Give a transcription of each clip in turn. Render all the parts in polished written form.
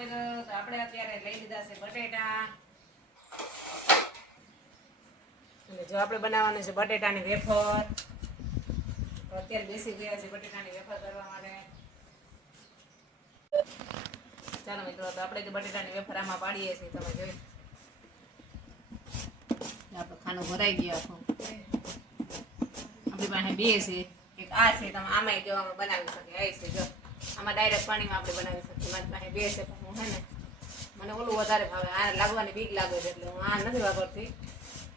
આપણે અત્યારે લઈ લીધા છે બટેટા અને જો આપણે બનાવવાનું છે બટેટાની વેફર. તો અત્યારે બેસી ગયા છે બટેટાની વેફર કરવા માટે. ચાલો મિત્રો, તો આપણે બટેટાની વેફર આમાં પાડીએ છીએ. તમે જોઈ આપણો ખાનો ભરાઈ ગયો આખો. આપણી પાસે બે છે, એક આ છે. તમે આમાં જો આમાં બનાવી શકીએ. આ છે જો આમાં ડાયરેક્ટ પાણીમાં આપણે બનાવી શકીએ. મારી પાસે બે છે, પણ હું હે ને મને ઓલું વધારે ભાવે. આ લાગવાની બીક લાગે છે એટલે હું આ નથી વાપરતી.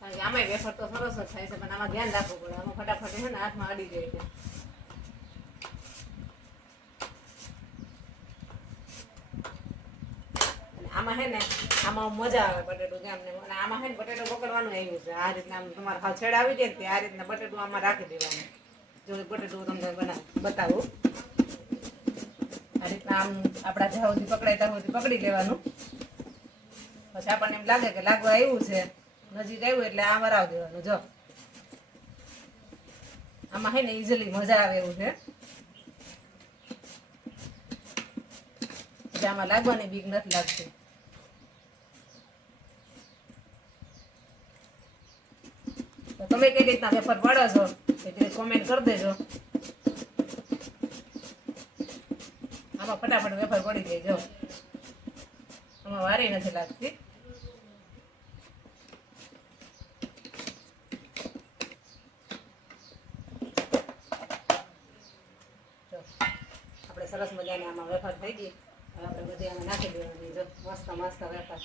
કારણ કે આમાંય વેફર તો સરસ જ થાય છે, પણ આમાં ધ્યાન રાખવું પડે. આમાં ફટાફટ છે ને હાથમાં અડી જાય છે. આમાં હે ને આમાં મજા આવે બટેટું કેમ ને. અને આમાં હે ને બટેટું પકડવાનું આવ્યું છે. આ રીતના તમારે હાવ છેડા આવી જાય ને આ રીતના બટેટું આમાં રાખી દેવાનું. જો બટેટું તમને બતાવું. આ રીતના આમ આપણા જ્યાં સુધી પકડાય ત્યાં સુધી પકડી લેવાનું. પછી આપણને એમ લાગે કે લાગવા આવ્યું છે, નજીક આવ્યું એટલે આ વરાવ દેવાનું. જો આમાં હે ને ઇઝીલી મજા આવે એવું છે. આમાં લાગવાની બીક નથી લાગતી. તો તમે કઈ રીતના વેફર પાડો છો એ કોમેન્ટ કરી દેજો. આમાં ફટાફટ વેફર પડી જાય. જો આમાં વારી નથી લાગતી. આપણે સરસ મજાની આમાં વેફર થઈ ગઈ. હવે આપણે બધી આમાં નાખી દેવાની. જો મસ્ત મસ્ત વેફર.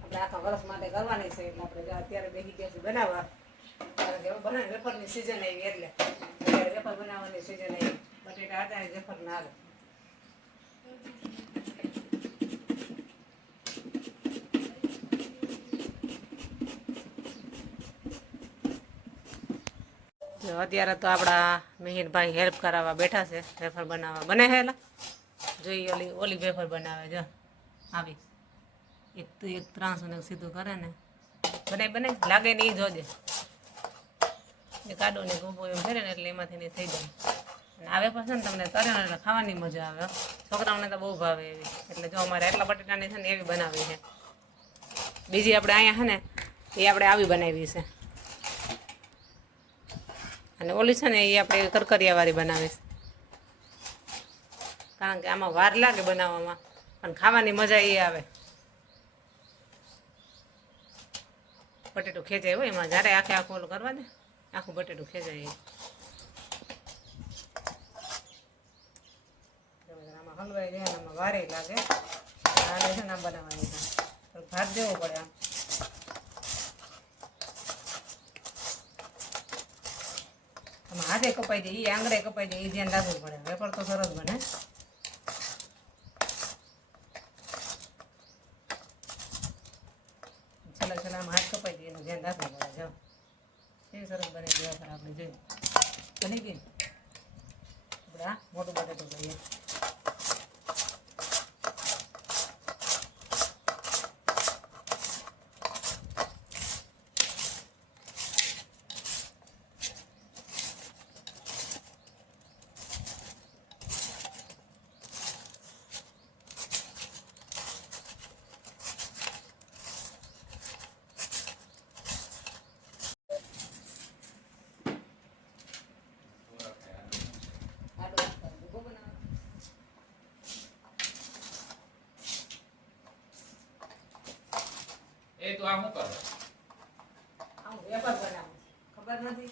આપણે આખા વર્ષ માટે કરવાની છે એટલે આપણે અત્યારે બેસી ગયા છીએ બનાવવા. કારણ કે બનાવી વેફરની સિઝન આવી એટલે અત્યારે વેફર બનાવવાની સિઝન આવી. બટેટા અત્યારે વેફર ના આવે. અત્યારે તો આપણા મિહિરભાઈ હેલ્પ કરાવવા બેઠા છે. વેફર બનાવવા બને હેલા જોઈએ. ઓલી વેફર બનાવે જો આવી એક તો એક ત્રાસ અને સીધું કરે ને બને લાગે ને એ જોજે. એ કાડો ને ગોબો એમ ફેરે ને એટલે એમાંથી નહીં થઈ જાય. અને આ વેફર છે ને તમને તરે ને એટલે ખાવાની મજા આવે. છોકરાઓને તો બહુ ભાવે એવી. એટલે જો અમારે એટલા બટેટાની છે ને એવી બનાવી છે. બીજી આપણે અહીંયા છે ને એ આપણે આવી બનાવી છે. અને ઓલી છે ને એ આપણે કરકરિયાવાળી બનાવીશ. કારણ કે આમાં વાર લાગે બનાવવામાં, પણ ખાવાની મજા એ આવે. બટેટું ખેંચાય હોય એમાં જ્યારે આખું ઓલું કરવા દે આખું બટેટું ખેંચાય. આમાં હલવાઈ જાય આમાં વારે લાગે. આને છે ને આમ બનાવવાની છે. ભાત દેવો પડે આમ. આમાં હાથે કપાઈ જાય, એ આંગળે કપાઈ જાય, એ ધ્યાન રાખવું પડે. વેફર તો સરસ બને. છેલ્લા છેલ્લામાં હાથ કપાઈ જાય એનું ધ્યાન રાખવું પડે. જાઓ કેવી સરસ બને વેફર આપણે જોઈ બની ગઈ. આપણે આ મોટું બટેટું લઈએ. એ તો આ શું કરો? આમ વેફર બનાવું ખબર નથી.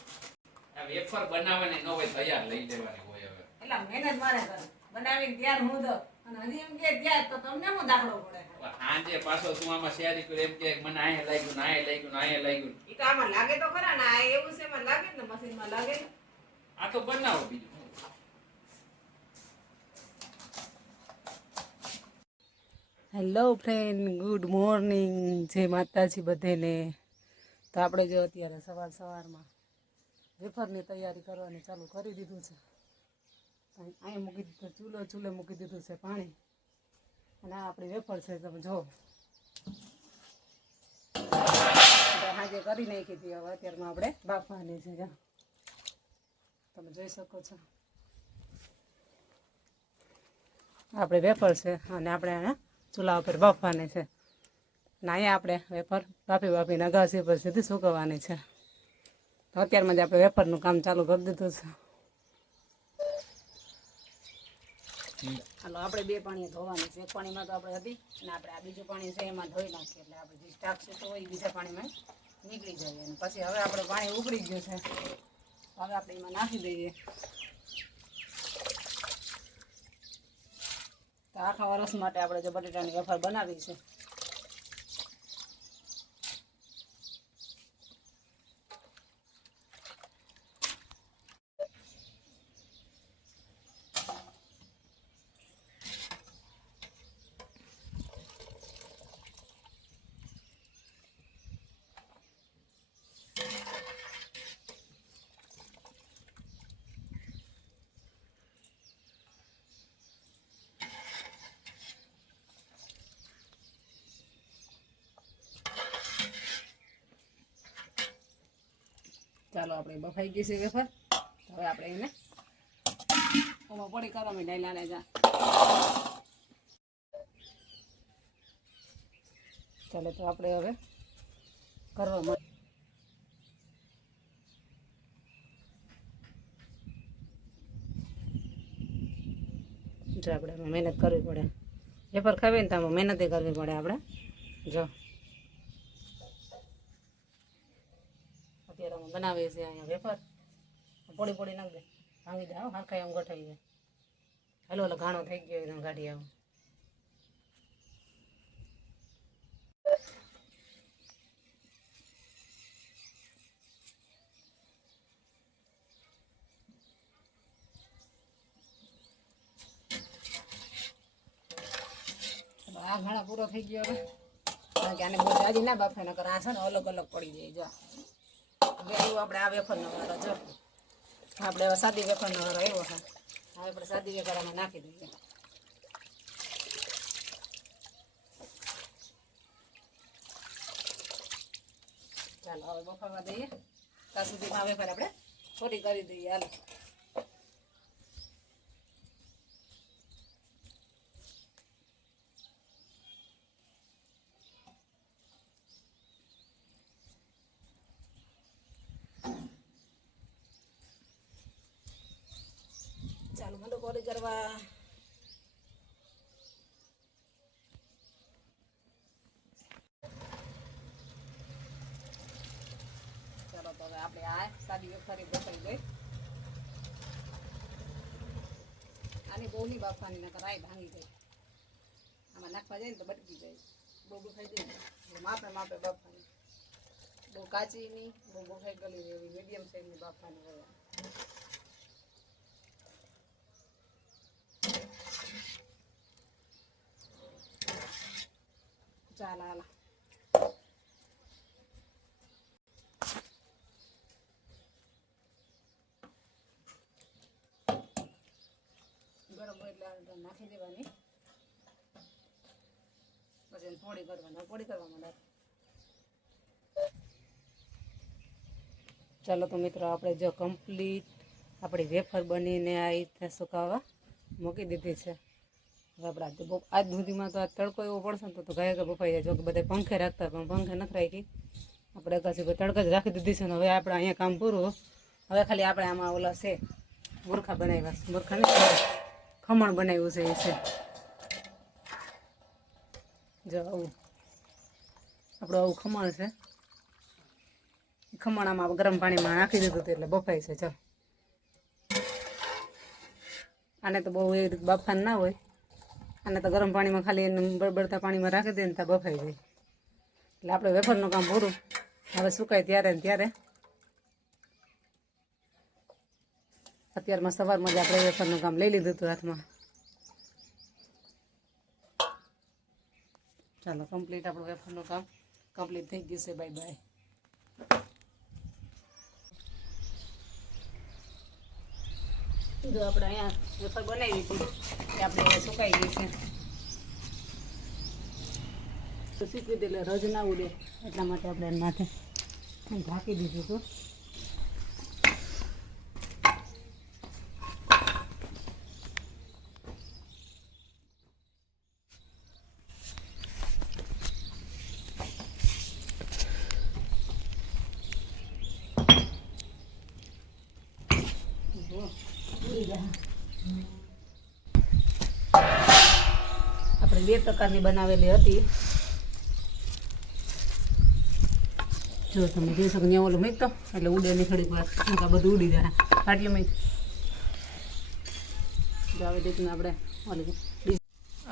આ વેફર બનાવવાની ન હોય તૈયાર લઈ લેવાની હોય. હવે એટલે મહેનત મારે કરે બનાવીને ત્યાર હું દો અને હજી એમ કે ત્યાર તો તમને શું દાખલો પડે. સાંજે પાછો તું આમાં શેરી કરી એમ કે મને આયે લાગ્યું આયે લાગ્યું આયે લાગ્યું. એ તો આમાં લાગે તો ખરા ને. આ એવું છે એમાં લાગે ને મશીનમાં લાગે ને. આ તો બનાવો બીજું. Hello friend, good morning. જય માતાજી બધાને. તો આપણે જો અત્યારે સવારમાં વેફરની તૈયારી કરવાની ચાલુ કરી દીધું છે. અહીંયા મૂકી દીધું ચૂલે મૂકી દીધું છે પાણી. અને આ આપણી વેફર છે તમે જો આજે કરી નાખી હતી. હવે અત્યારમાં આપણે બાફવાની છે. તમે જોઈ શકો છો આપણે વેફર છે અને આપણે એને ચૂલા ઉપર બાફવાની છે. અને અહીંયા આપણે વેફર બાફીને અગાસી પર સીધી સૂકવવાની છે. તો અત્યારમાં જ આપણે વેફરનું કામ ચાલુ કરી દીધું છે. હાલો આપણે 2 પાણી ધોવાની છે. એક પાણીમાં તો આપણે હતી અને આપણે આ બીજું પાણી છે એમાં ધોઈ નાખીએ એટલે આપણે જે સ્ટાક છે તો હોય બીજા પાણીમાં નીકળી જાય. અને પછી હવે આપણે પાણી ઉકળી ગયું છે, હવે આપણે એમાં નાખી દઈએ. તો આખા વર્ષ માટે આપણે જે બટેટાની વેફર બનાવી છે. ચાલો આપણે બફાઈ ગઈ છે વેફર. હવે આપણે એને ઓમાં પડી કરવા માંડ્યા લાલે જા. ચાલો તો આપણે હવે કરવા માંડીએ. જો આપણે મહેનત કરવી પડે. વેફર ખાવી ને તો આમાં મહેનત કરવી પડે આપણે. જો અત્યારે અમે બનાવીએ છીએ અહીંયા વેફર. પોડી નાખ દે, ભાંગી દે. હાંકાઈ આમ ગોઠવી જાય. હાલો એટલે ઘાણો થઈ ગયો એકદમ કાઢી આવું. આ ઘાણા પૂરો થઈ ગયો હવે. કારણ કે આને બહુ જાજી ના બાફે નકર આ છે ને અલગ પડી જાય. જો હવે આવ્યું આપણે આ વેફરનો વારો. જો આપણે હવે સાદી વેફરનો વારો આવ્યો છે. હવે આપણે સાદી વેફર આમાં નાખી દઈએ. ચાલો હવે બફાવા દઈએ. ત્યાં સુધીમાં આ વેફર આપણે થોડી કરી દઈએ. હાલો ચાલો મને કોરી કરવા. ચાલો તો હવે આપણે આ સાદી વેફર બફાઈ ગઈ. આની બહુ નહીં બાફવાની નકર આ ભાંગી ગઈ. આમાં નાખવા જાય ને તો બટકી જાય. બહુ બફાઈ જાય એટલે માપે બાફવાની. બહુ કાચી નહીં, બહુ બફાઈ ગયેલી એવી મીડિયમ સાઈઝની બાફવાની હોય. ચાલ હાલ ગરમ હોય એટલે નાખી દેવાની. પછી પોડી કરવા માંડે. ચાલો તો મિત્રો આપણે જો કમ્પ્લીટ આપણી વેફર બનીને આ રીતે સુકાવા મૂકી દીધી છે. હવે આપણે આજ સુધીમાં તો આ તડકો એવો પડશે ને તો ગાય બફાઈ જાય. જો કે બધા પંખે રાખતા પણ પંખે નથી રાખી. આપણે અગાસી તડકા જ રાખી દીધી છે ને હવે આપણે અહીંયા કામ પૂરું. હવે ખાલી આપણે આમાં ઓલા છે મૂર્ખા બનાવ્યા. મૂર્ખા ને ખમણ બનાવ્યું છે એ છે. જો આવું આપણું આવું ખમણ છે. ખમણ આમાં ગરમ પાણીમાં નાખી દીધું હતું એટલે બફાય છે. જો આને તો બહુ એ રીતે બાફાન ના હોય. આને તો ગરમ પાણીમાં ખાલી એને બળબડતા પાણીમાં રાખી દે ને ત્યાં બફાઈ જાય. એટલે આપણે વેફરનું કામ પૂરું. હવે સુકાય ત્યારે ને ત્યારે. અત્યારમાં સવારમાં જ આપણે વેફરનું કામ લઈ લીધું હતું હાથમાં. ચાલો કમ્પ્લીટ આપણું વેફરનું કામ કમ્પ્લીટ થઈ ગયું છે. Bye bye. જો આપણે અહીંયા વેફર બનાવી હતી એ આપણે સુકાઈ ગઈ છે. તો સૂકવી દે એટલે રજ ના ઉડે એટલા માટે આપણે એના માથે ઢાંકી દીધું હતું. જાય. આપણે 2 પ્રકારની બનાવેલી હતી. જો તમે જોઈ શકો ત્યાં ઓલું મૂક તો એટલે ઉડે નહીં થોડીક વાર, કેમ કે બધું ઉડી જાય. આટલી મૂક જો આવી રીતના આપણે ઓલી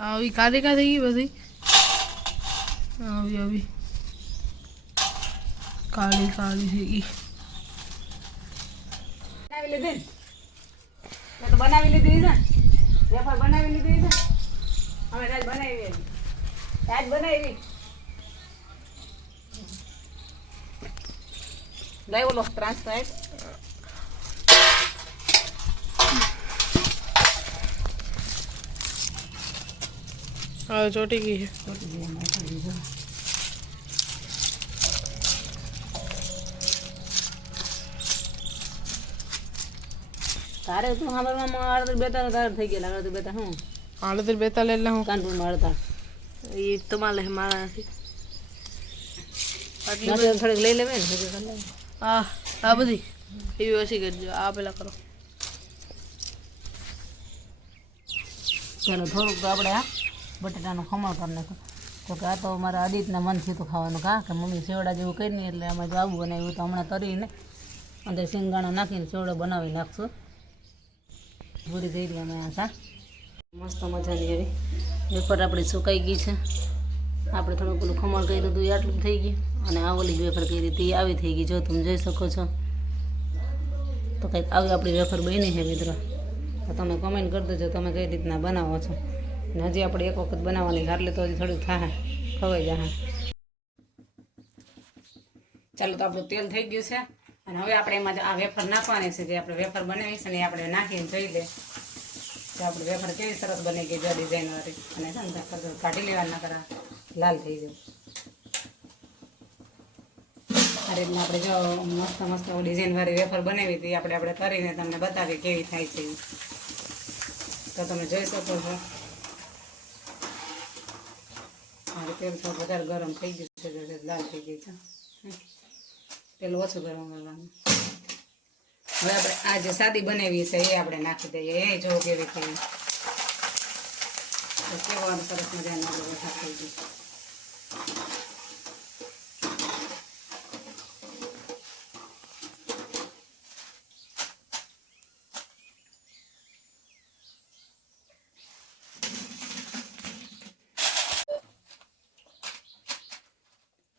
આવી કાળી કા થઈ ગઈ બધી આવી આવી કાળી કાળી થઈ ગઈ. બનાવી લીધી ને? મેં તો બનાવી લીધી છે, વેફર બનાવી લીધી છે. અમે રાત બનાવી, રાત બનાવી. લઈ ઓલો ત્રાસ સાહેબ. હવે ચોટી ગઈ છે. તારે તું સાંભળવામાં 38 તારે થઈ ગયા. 38 હું 38 એટલે હું કાનપુરમાં 38. એ તમારે મારા નથી. નથી થોડીક લઈ લેવે ને ભેગી કરી લેવે. આ બધી એવી ઓછી કરજો. આ પેલા કરો. ચાલો થોડુંક તો આપણે આ બટેટાનું ખમણ કરી નાખો. તો કે આ તો મારા આદિતના મનથી તો ખાવાનું કા કે મમ્મી સેવડા જેવું કરીને એટલે આમાં જો આવું બનાવ્યું તો હમણાં તરીને અંદર સિંગાણા નાખીને સેવડો બનાવી નાખશું. પૂરી થઈ રહી અમે આ મસ્ત મજાની એવી વેફર આપણી સુકાઈ ગઈ છે. આપણે થોડુંક પેલું ખમણ કર્યું હતું એ આટલું થઈ ગયું, અને આ ઓલી વેફર કરી હતી એ આવી થઈ ગઈ. જો તમે જોઈ શકો છો તો કંઈક આવી આપણી વેફર બની છે મિત્રો. તો તમે કમેન્ટ કરી દેજો તમે કઈ રીતના બનાવો છો. અને હજી આપણે એક વખત બનાવવાની એટલે તો હજી થોડીક થાય ખવાઈ જાય. ચાલો તો આપણું તેલ થઈ ગયું છે, અને હવે આપણે એમાં આ વેફર નાખવાની છે. જે આપણે વેફર બનાવી છે ને એ આપણે નાખીને જોઈ લે તો આપણે વેફર કેવી સરસ બની ગઈ જો ડિઝાઇનવાળી. અને છે ને કાઢી લેવાના કરા લાલ થઈ જાય. આ રીતના આપણે જો મસ્ત મસ્ત ડિઝાઇનવાળી વેફર બનાવી હતી આપણે કરીને તમને બતાવી કેવી થાય છે. તો તમે જોઈ શકો છો મારું તેલ થોડું વધારે ગરમ થઈ ગયું છે, લાલ થઈ ગઈ છે. તેલ ઓછું ગરમ કરવાનું. હવે આપણે આ જે સાદી બનાવી છે એ આપણે નાખી દઈએ. એ જો કેવી થઈ કેવો સરસ મજાનો આપણે વેફર થઈ ગયું.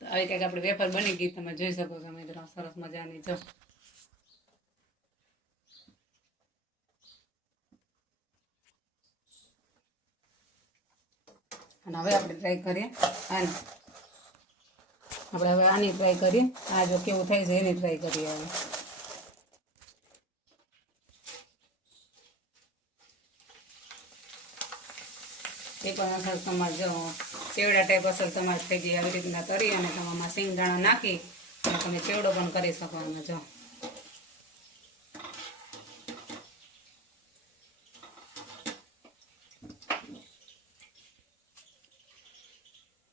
આવી કંઈક આપણે વેફર બની ગઈ તમે જોઈ શકો છો મિત્રો. સરસ મજાની જો અને હવે આપણે ટ્રાય કરીએ આની. આપણે હવે આની ટ્રાય કરીએ. આ જો કેવું થાય છે એની ટ્રાય કરીએ. હવે એક અસર તમારે જો ચેવડા ટાઈપ અસર તમારે થઈ ગઈ. આવી રીતના તરી અને તમામાં સિંગદાણા નાખી અને તમે ચેવડો પણ કરી શકો. એમાં જો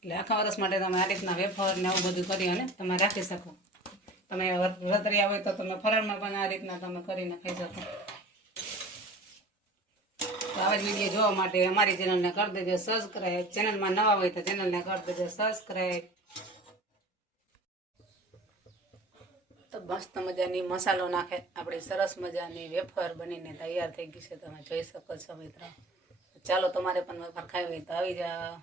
એટલે આખા વર્ષ માટે તમે આ રીતના વેફર ને આવું બધું કરી અને તમે રાખી શકો. તમે વ્રતરિયા હોય તો તમે ફરાળમાં પણ આ રીતના તમે કરીને ખાઈ શકો. તો આવા જ વિડીયો જોવા માટે અમારી ચેનલને કરી દેજો સબસ્ક્રાઈબ. ચેનલમાં નવા હોય તો ચેનલને કરી દેજો સબસ્ક્રાઈબ. તો મસ્ત મજાની મસાલો નાખે આપણી સરસ મજાની વેફર બનીને તૈયાર થઈ ગઈ છે. તમે જોઈ શકો છો મિત્રો. ચાલો તમારે પણ વેફર ખાવી હોય તો આવી જાઓ.